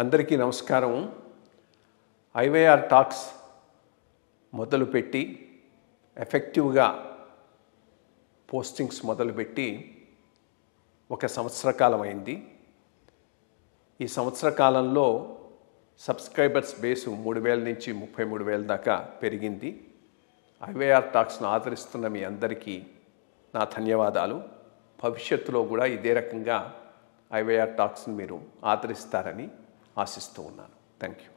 అందరికీ నమస్కారం. IYR talks మొదలుపెట్టి ఎఫెక్టివ్గా పోస్టింగ్స్ మొదలుపెట్టి ఒక సంవత్సర కాలం అయింది. ఈ సంవత్సర కాలంలో సబ్స్క్రైబర్స్ బేసు 3,000 నుంచి 33,000 దాకా పెరిగింది. ఐవైఆర్ టాక్స్ను ఆదరిస్తున్న మీ అందరికీ నా ధన్యవాదాలు. భవిష్యత్తులో కూడా ఇదే రకంగా ఐవైఆర్ టాక్స్ని మీరు ఆదరిస్తారని ఆశిస్తూ ఉన్నాను. Thank you.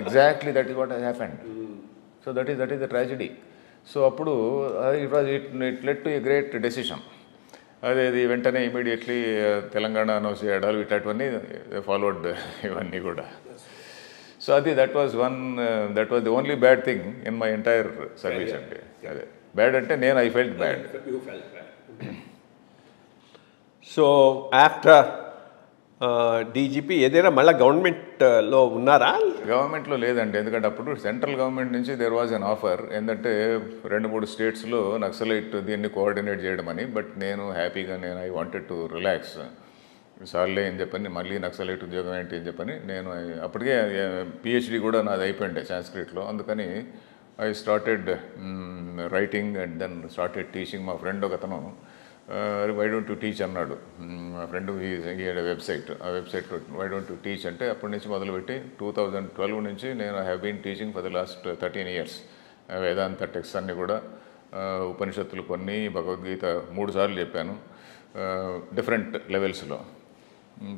Exactly, that is what has happened. So that is the tragedy. So appudu it led to a great decision. అది వెంటనే ఇమీడియట్లీ తెలంగాణ అనౌన్స్ చేయడాలు ఇట్లాంటివన్నీ ఫాలోడ్ ఇవన్నీ కూడా. సో అది that was the only bad thing in my entire service. అంటే అదే bad అంటే నేను I felt bad. So after DGP ఏదైనా మళ్ళీ గవర్నమెంట్లో ఉన్నారా? గవర్నమెంట్లో లేదండి, ఎందుకంటే అప్పుడు సెంట్రల్ గవర్నమెంట్ నుంచి దేర్ వాజ్ అన్ ఆఫర్ ఏంటంటే 2-3 స్టేట్స్లో నక్సలైట్ దీన్ని కోఆర్డినేట్ చేయడం అని. బట్ నేను హ్యాపీగా ఐ వాంటెడ్ టు రిలాక్స్, సార్లే అని చెప్పని మళ్ళీ నక్సలైట్ ఉద్యోగం ఏంటి అని చెప్పని నేను అప్పటికే పిహెచ్డి కూడా నాది అయిపోయిండే సాంస్క్రిట్లో. అందుకని I started writing and then started teaching. మా ఫ్రెండ్ ఒక అతను వై డోంట్ యు టీచ్ అన్నాడు. మా ఫ్రెండ్ వెబ్సైట్, ఆ వెబ్సైట్లో వై డోంట్ యు టీచ్ అంటే అప్పటి నుంచి మొదలుపెట్టి 2012 నుంచి నేను have been teaching for the last 13 years. Vedanta text అన్నీ కూడా, ఉపనిషత్తులు కొన్ని, భగవద్గీత 3 సార్లు చెప్పాను డిఫరెంట్ లెవెల్స్లో.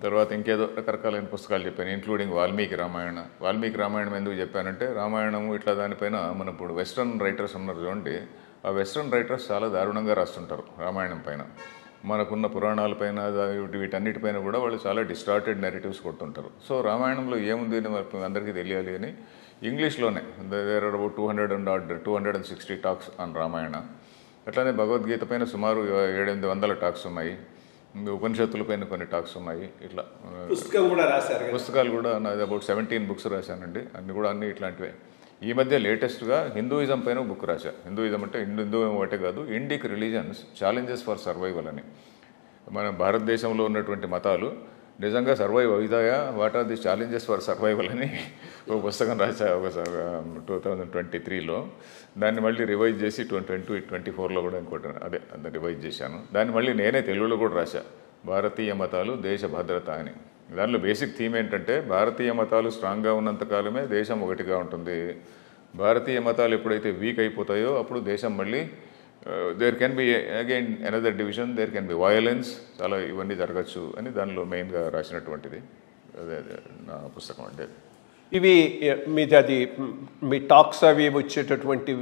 తర్వాత ఇంకేదో రకరకాలైన పుస్తకాలు చెప్పాను, ఇంక్లూడింగ్ వాల్మీకి రామాయణం ఎందుకు చెప్పానంటే రామాయణము ఇట్లా దానిపైన మన ఇప్పుడు వెస్ట్రన్ రైటర్స్ ఉన్నారు చూడండి, ఆ వెస్ట్రన్ రైటర్స్ చాలా దారుణంగా రాస్తుంటారు రామాయణం పైన. మనకున్న పురాణాలపైన వీటన్నిటిపైన కూడా వాళ్ళు చాలా డిస్టార్టెడ్ నెరేటివ్స్ కొడుతుంటారు. సో రామాయణంలో ఏముంది అని అందరికీ తెలియాలి అని ఇంగ్లీష్లోనే there are about 260 talks on Ramayana. అట్లానే భగవద్గీత పైన సుమారు 700-800 టాక్స్ ఉన్నాయి. ఉపనిషత్తుల పైన కొన్ని టాక్స్ ఉన్నాయి. ఇట్లా పుస్తకాలు కూడా నాది అబౌట్ 17 బుక్స్ రాశానండి. అన్నీ ఇట్లాంటివే. ఈ మధ్య లేటెస్ట్గా హిందూయిజం పైన బుక్ రాశా. హిందూయిజం అంటే హిందూ ఒకటే కాదు, Indic religions challenges for survival అని. మన భారతదేశంలో ఉన్నటువంటి మతాలు నిజంగా సర్వైవ్ అవుతాయా, what are the challenges for survival అని ఒక పుస్తకం రాశా 2023లో. దాన్ని మళ్ళీ రివైజ్ చేసి 2024లో కూడా ఇంకోటి అదే రివైజ్ చేశాను. దాన్ని మళ్ళీ నేనే తెలుగులో కూడా రాశా, భారతీయ మతాలు దేశ భద్రత అని. దానిలో బేసిక్ థీమ్ ఏంటంటే భారతీయ మతాలు స్ట్రాంగ్గా ఉన్నంతకాలమే దేశం ఒకటిగా ఉంటుంది. భారతీయ మతాలు ఎప్పుడైతే వీక్ అయిపోతాయో అప్పుడు దేశం మళ్ళీ there can be again another division, there can be violence, చాలా ఇవన్నీ జరగచ్చు అని దానిలో మెయిన్గా రాసినటువంటిది అదే నా పుస్తకం. అంటే ఇవి అది మీ టాక్స్ అవి వచ్చేటటువంటి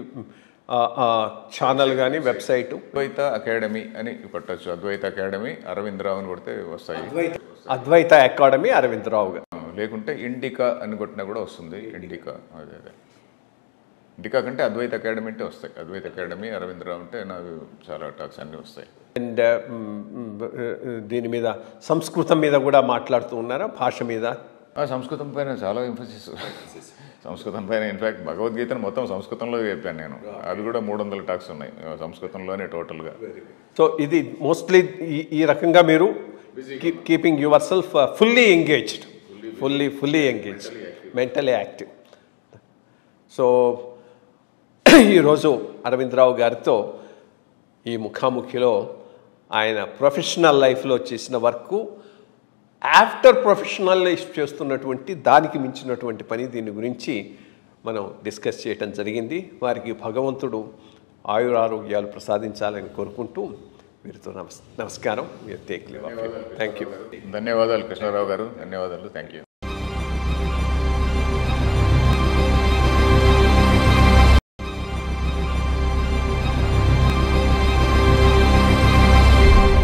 ఛానల్ కానీ వెబ్సైట్ అద్వైత అకాడమీ అని కొట్టచ్చు. అద్వైత అకాడమీ అరవిందరావు అని కొడితే వస్తాయి. అద్వైత అకాడమీ అరవిందరావు గారు, లేకుంటే ఇండికా అని కొట్టినా కూడా వస్తుంది. ఇండికా ఇండికా కంటే అద్వైత అకాడమీ అంటే వస్తాయి. అద్వైత అకాడమీ అరవిందరావు అంటే నాకు చాలా టాక్స్ అన్నీ వస్తాయి. అండ్ దీని మీద సంస్కృతం మీద కూడా మాట్లాడుతూ ఉన్నారా? భాష మీద? సంస్కృతం పైన చాలా ఎంఫసిస్. సంస్కృతం పైన ఇన్ఫ్యాక్ట్ భగవద్గీతను మొత్తం సంస్కృతంలో చెప్పాను నేను. అది కూడా 300 టాక్స్ ఉన్నాయి సంస్కృతంలోనే టోటల్గా. సో ఇది మోస్ట్లీ ఈ రకంగా మీరు keeping your self fully engaged, mentally active. So ఈరోజు అరవిందరావు గారితో ఈ ముఖాముఖిలో ఆయన ప్రొఫెషనల్ లైఫ్లో చేసిన వర్క్, ఆఫ్టర్ ప్రొఫెషనల్ లైఫ్ చేస్తున్నటువంటి దానికి మించినటువంటి పని, దీని గురించి మనం డిస్కస్ చేయటం జరిగింది. వారికి భగవంతుడు ఆయురారోగ్యాలు ప్రసాదించాలని కోరుకుంటూ వీరితో నమస్కారం. Thank you. ధన్యవాదాలు కృష్ణారావు గారు, ధన్యవాదాలు. Thank you.